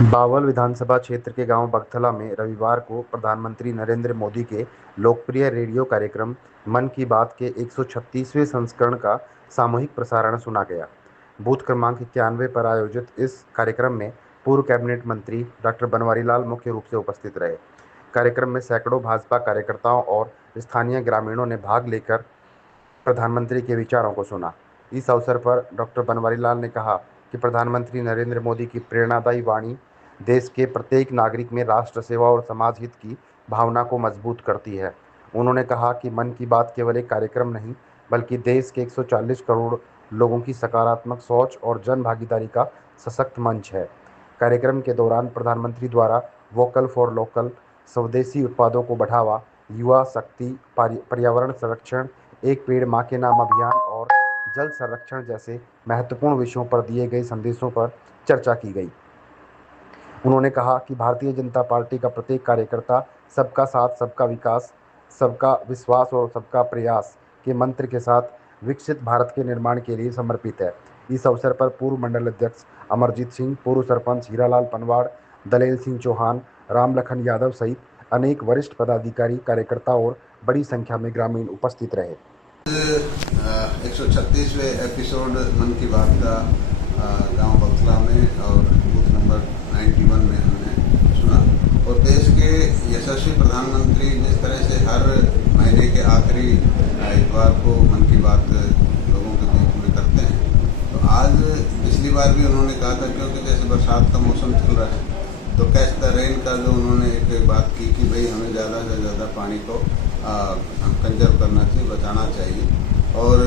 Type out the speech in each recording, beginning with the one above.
बावल विधानसभा क्षेत्र के गांव बगथला में रविवार को प्रधानमंत्री नरेंद्र मोदी के लोकप्रिय रेडियो कार्यक्रम मन की बात के 136वें संस्करण का सामूहिक प्रसारण सुना गया। बूथ क्रमांक 91 पर आयोजित इस कार्यक्रम में पूर्व कैबिनेट मंत्री डॉक्टर बनवारी लाल मुख्य रूप से उपस्थित रहे। कार्यक्रम में सैकड़ों भाजपा कार्यकर्ताओं और स्थानीय ग्रामीणों ने भाग लेकर प्रधानमंत्री के विचारों को सुना। इस अवसर पर डॉक्टर बनवारी लाल ने कहा कि प्रधानमंत्री नरेंद्र मोदी की प्रेरणादायी वाणी देश के प्रत्येक नागरिक में राष्ट्र सेवा और समाज हित की भावना को मजबूत करती है। उन्होंने कहा कि मन की बात केवल एक कार्यक्रम नहीं, बल्कि देश के 140 करोड़ लोगों की सकारात्मक सोच और जन भागीदारी का सशक्त मंच है। कार्यक्रम के दौरान प्रधानमंत्री द्वारा वोकल फॉर लोकल, स्वदेशी उत्पादों को बढ़ावा, युवा शक्ति, पर्यावरण संरक्षण, एक पेड़ मां के नाम अभियान और जल संरक्षण जैसे महत्वपूर्ण विषयों पर दिए गए संदेशों पर चर्चा की गई। उन्होंने कहा कि भारतीय जनता पार्टी का प्रत्येक कार्यकर्ता सबका साथ, सबका विकास, सबका विश्वास और सबका प्रयास के मंत्र के साथ विकसित भारत के निर्माण के लिए समर्पित है। इस अवसर पर पूर्व मंडल अध्यक्ष अमरजीत सिंह, पूर्व सरपंच हीरालाल पनवाड़, दलेल सिंह चौहान, रामलखन यादव सहित अनेक वरिष्ठ पदाधिकारी, कार्यकर्ता और बड़ी संख्या में ग्रामीण उपस्थित रहे। 136वें एपिसोड मन की बात का गांव बगथला में और बूथ नंबर 91 में हमने सुना। और देश के यशस्वी प्रधानमंत्री जिस तरह से हर महीने के आखिरी इतवार को मन की बात लोगों के बीच में करते हैं, तो आज पिछली बार भी उन्होंने कहा था, क्योंकि जैसे बरसात का मौसम चल रहा है तो कैच द रेन का जो उन्होंने एक बात की कि भाई हमें ज़्यादा से ज़्यादा पानी को कंजर्व करना चाहिए, बचाना चाहिए। और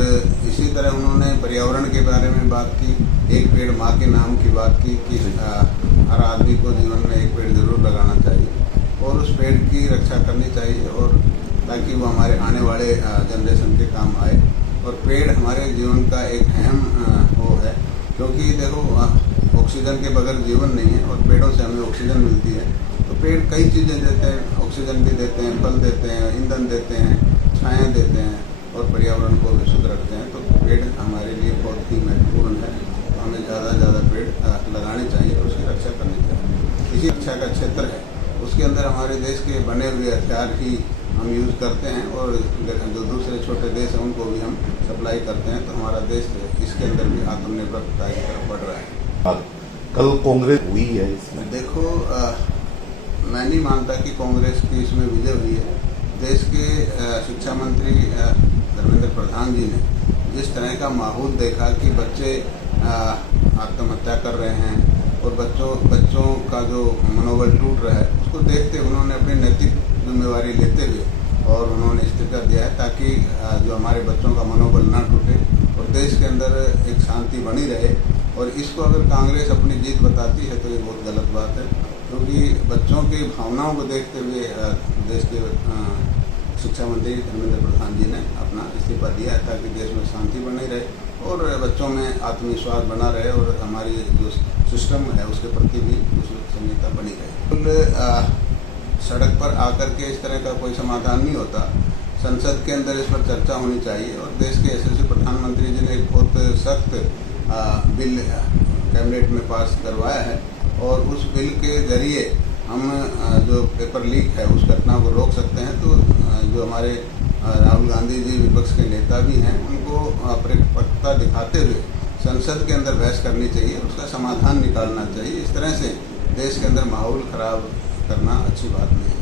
इसी तरह उन्होंने पर्यावरण के बारे में बात की, एक पेड़ माँ के नाम की बात की कि हर आदमी को जीवन में एक पेड़ जरूर लगाना चाहिए और उस पेड़ की रक्षा करनी चाहिए, और ताकि वो हमारे आने वाले जनरेशन के काम आए। और पेड़ हमारे जीवन का एक अहम वो है, क्योंकि देखो ऑक्सीजन के बगैर जीवन नहीं है और पेड़ों से हमें ऑक्सीजन मिलती है। तो पेड़ कई चीज़ें देते हैं, ऑक्सीजन भी देते हैं, फल देते हैं, ईंधन देते हैं, छाया देते हैं और पर्यावरण को भी शुद्ध रखते हैं। तो पेड़ हमारे लिए बहुत ही महत्वपूर्ण है। तो हमें ज़्यादा से ज़्यादा पेड़ लगाने चाहिए और उसकी रक्षा करनी चाहिए। इसी रक्षा का क्षेत्र है, उसके अंदर हमारे देश के बने हुए हथियार ही हम यूज़ करते हैं और जो दूसरे छोटे देश हैं उनको भी हम सप्लाई करते हैं। तो हमारा देश इसके अंदर भी आत्मनिर्भरता की तरफ बढ़ रहा है। कल कांग्रेस हुई है इसमें, देखो मैं नहीं मानता कि कांग्रेस की इसमें विजय हुई है। देश के शिक्षा मंत्री धर्मेंद्र प्रधान जी ने जिस तरह का माहौल देखा कि बच्चे आत्महत्या कर रहे हैं और बच्चों का जो मनोबल टूट रहा है, उसको देखते उन्होंने अपनी नैतिक जिम्मेवारी लेते हुए और उन्होंने इस्तीफा दिया है, ताकि जो हमारे बच्चों का मनोबल ना टूटे और देश के अंदर एक शांति बनी रहे। और इसको अगर कांग्रेस अपनी जीत बताती है तो ये बहुत गलत बात है, क्योंकि बच्चों की भावनाओं को देखते हुए देश के शिक्षा मंत्री धर्मेंद्र प्रधान जी ने अपना इस्तीफा दिया है, ताकि देश में शांति बनी रहे और बच्चों में आत्मविश्वास बना रहे और हमारी जो सिस्टम है उसके प्रति भी विश्वसनीयता बनी रहे। सड़क पर आकर के इस तरह का कोई समाधान नहीं होता। संसद के अंदर इस पर चर्चा होनी चाहिए और देश के यशस्वी प्रधानमंत्री जी ने एक बहुत सख्त बिल कैबिनेट में पास करवाया है और उस बिल के जरिए हम जो पेपर लीक है उस घटना को रोक सकते हैं। तो जो हमारे राहुल गांधी जी विपक्ष के नेता भी हैं, उनको परिपक्वता दिखाते हुए संसद के अंदर बहस करनी चाहिए, उसका समाधान निकालना चाहिए। इस तरह से देश के अंदर माहौल खराब करना अच्छी बात नहीं है।